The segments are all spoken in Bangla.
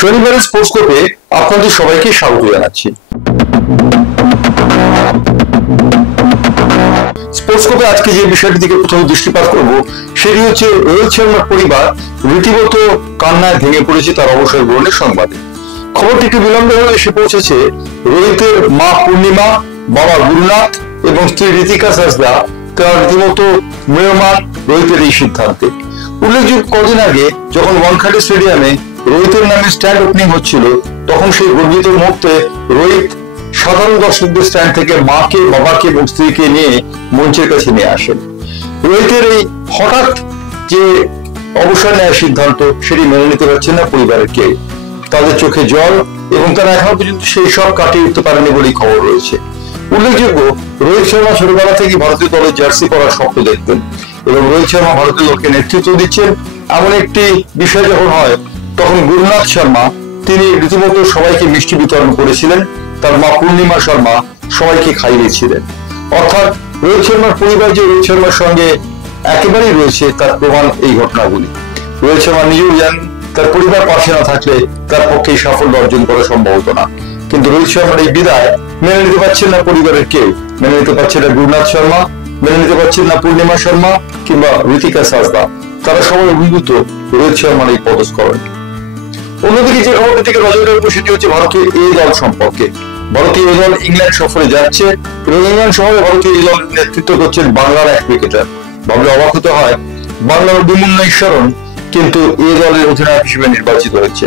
শনিবারের স্পোর্টস কোপে আপনাদের সবাইকে স্বাগত জানাচ্ছি। স্পোর্টস কোপে আজকে যে বিষয়টির দিকে প্রথমে দৃষ্টিপাত করব সেটি হচ্ছে রোহিত শর্মার পরিবার রীতিমতো কান্নায় ভেঙে পড়েছে তার অবসর গ্রহণের সংবাদে। খবরটি একটু বিলম্বে হলে এসে পৌঁছেছে রোহিতের মা পূর্ণিমা, বাবা গুরুনাথ এবং স্ত্রী ঋতিকা সাজদা। তারা রীতিমতো ম্রিয়মাণ রোহিতের এই সিদ্ধান্তে। উল্লেখযোগ্য কদিন আগে যখন ওয়ানখাডে স্টেডিয়ামে রোহিতের নামে স্ট্যান্ড ওপেনিং হচ্ছিল, তখন সেই গর্বিত মুহূর্তে রোহিত সাধারণ দর্শকদের স্ট্যান্ড থেকে মাকে, বাবাকে এবং স্ত্রীকে নিয়ে মঞ্চের কাছে নিয়ে আসেন। রোহিতের এই হঠাৎ যে অবসর নেওয়ার সিদ্ধান্ত সেটি মেনে নিতে পারছে না পরিবারের কেউ। তাদের চোখে জল এবং তারা এখনো পর্যন্ত সেই সব কাটিয়ে উঠতে পারেনি বলেই খবর রয়েছে। উল্লেখযোগ্য, রোহিত শর্মা ছোটবেলা থেকে ভারতীয় দলের জার্সি পরার স্বপ্ন দেখতেন এবং রোহিত শর্মা ভারতীয় দলকে নেতৃত্ব দিচ্ছেন এমন একটি বিষয় যখন হয়, তখন গুরুনাথ শর্মা তিনি রীতিমতো সবাইকে মিষ্টি বিতরণ করেছিলেন। তার মা পূর্ণিমা শর্মা সবাইকে খাইয়েছিলেন। অর্থাৎ রোহিত শর্মার পরিবার যে রোহিত শর্মার সঙ্গে একেবারেই রয়েছে তার প্রমাণ এই ঘটনাগুলি। রোহিত শর্মা নিজেও জানেন তার পরিবার পাশে না থাকলে তার পক্ষে সাফল্য অর্জন করা সম্ভব হতো না। কিন্তু রোহিত শর্মার এই বিদায় মেনে নিতে পারছেন না পরিবারের কেউ। মেনে নিতে পারছেন না গুরুনাথ শর্মা, মেনে নিতে পারছেন না পূর্ণিমা শর্মা কিংবা ঋতিকা সাজদা। তারা সবাই অভিভূত রোহিত শর্মার এই পদস্খলন। অন্যদিকে যে খবরটি থেকে নজর রাখবো সেটি হচ্ছে ভারতীয় এ দল সম্পর্কে। ভারতীয় এ দল ইংল্যান্ড সফরে যাচ্ছে এবং ইংল্যান্ড শহরে ভারতীয় এ দল নেতৃত্ব করছেন বাংলার এক ক্রিকেটার। ভাবলে অবাক হতে হয়, বাংলার অভিমন্যু ঈশ্বরণ কিন্তু এ দলের অধিনায়ক হিসেবে নির্বাচিত হয়েছে।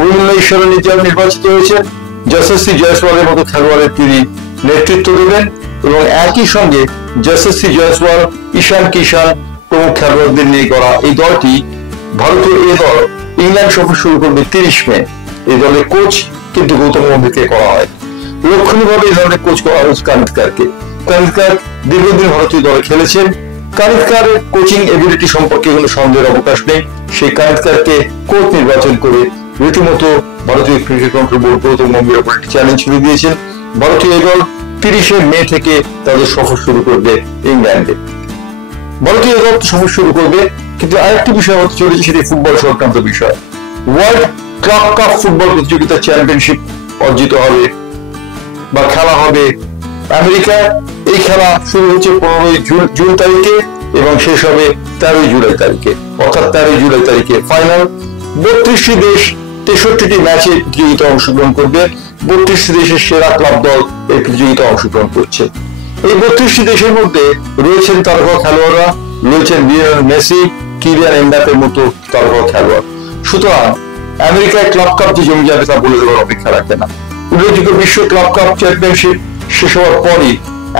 অভিমন্যু ঈশ্বরণ নির্বাচিত হয়েছে, যশস্বী জয়সওয়ালের মতো খেলোয়াড়ের তিনি নেতৃত্ব দেবেন এবং একই সঙ্গে যশস্বী জয়সওয়াল, ঈশান কিষান প্রমুখ খেলোয়াড়দের নিয়ে করা এই দলটি, ভারতীয় এ দল ইংল্যান্ড সফর শুরু করবে 30 মে। এই দলের কোচ কিন্তু গৌতম গম্ভীরকে করা হয়। লক্ষণীয়ভাবে এই ধরনের কোচ করা হয়েছে কানিতকারকে। কানিতকার দীর্ঘদিন ভারতীয় দলে খেলেছেন। কানিতকারের কোচিং এবিলিটি সম্পর্কে কোনো সন্দেহের অবকাশ নেই। সেই কানিতকারকে কোচ নির্বাচন করে রীতিমতো ভারতীয় cricket control board Gautam Gambhir উপর একটি চ্যালেঞ্জ ছুড়ে দিয়েছেন। ভারতীয় এ দল 30 মে থেকে তাদের সফর শুরু করবে ইংল্যান্ডে। ভারতীয় এ দল সফর শুরু করবে, কিন্তু আরেকটি বিষয় হতে চলেছে, সেটি ফুটবল সংক্রান্ত বিষয়। ওয়ার্ল্ড ক্লাব কাপ ফুটবল প্রতিযোগিতা চ্যাম্পিয়নশিপ অর্জিত হবে বা খেলা হবে আমেরিকায়। এই খেলা শুরু হচ্ছে 15 জুন তারিখে এবং শেষ হবে 13 জুলাই তারিখে। অর্থাৎ 13 জুলাই তারিখে ফাইনাল। 32টি দেশ 63টি ম্যাচে প্রতিযোগিতা অংশগ্রহণ করবে। 32টি দেশের সেরা ক্লাব দল এই প্রতিযোগিতা অংশগ্রহণ করছে। এই 32টি দেশের মধ্যে রয়েছেন তারকা খেলোয়াড়রা, রয়েছেন লিওনেল মেসি, কিলিয়ান এমবাপ্পের মতো তারকা খেলোয়াড়। সুতরাং আমেরিকায় ক্লাব কাপ যে জমে যাবে তা বলে দেওয়ার অপেক্ষা রাখে না। উল্লেখযোগ্য, বিশ্ব ক্লাব কাপ চ্যাম্পিয়নশিপ শেষ হওয়ার পরই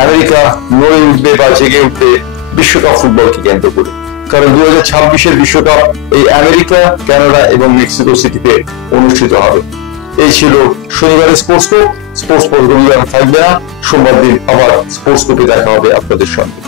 আমেরিকা নড়ে উঠবে বা জেগে উঠবে বিশ্বকাপ ফুটবলকে কেন্দ্র করে। কারণ 2026-এর বিশ্বকাপ এই আমেরিকা, কানাডা এবং মেক্সিকো সিটিতে অনুষ্ঠিত হবে। এই ছিল শনিবারের স্পোর্টস কোপ। স্পোর্টস কোপ রবিবার থাকবে না, সোমবার দিন আবার স্পোর্টস কোপে দেখা হবে আপনাদের সঙ্গে।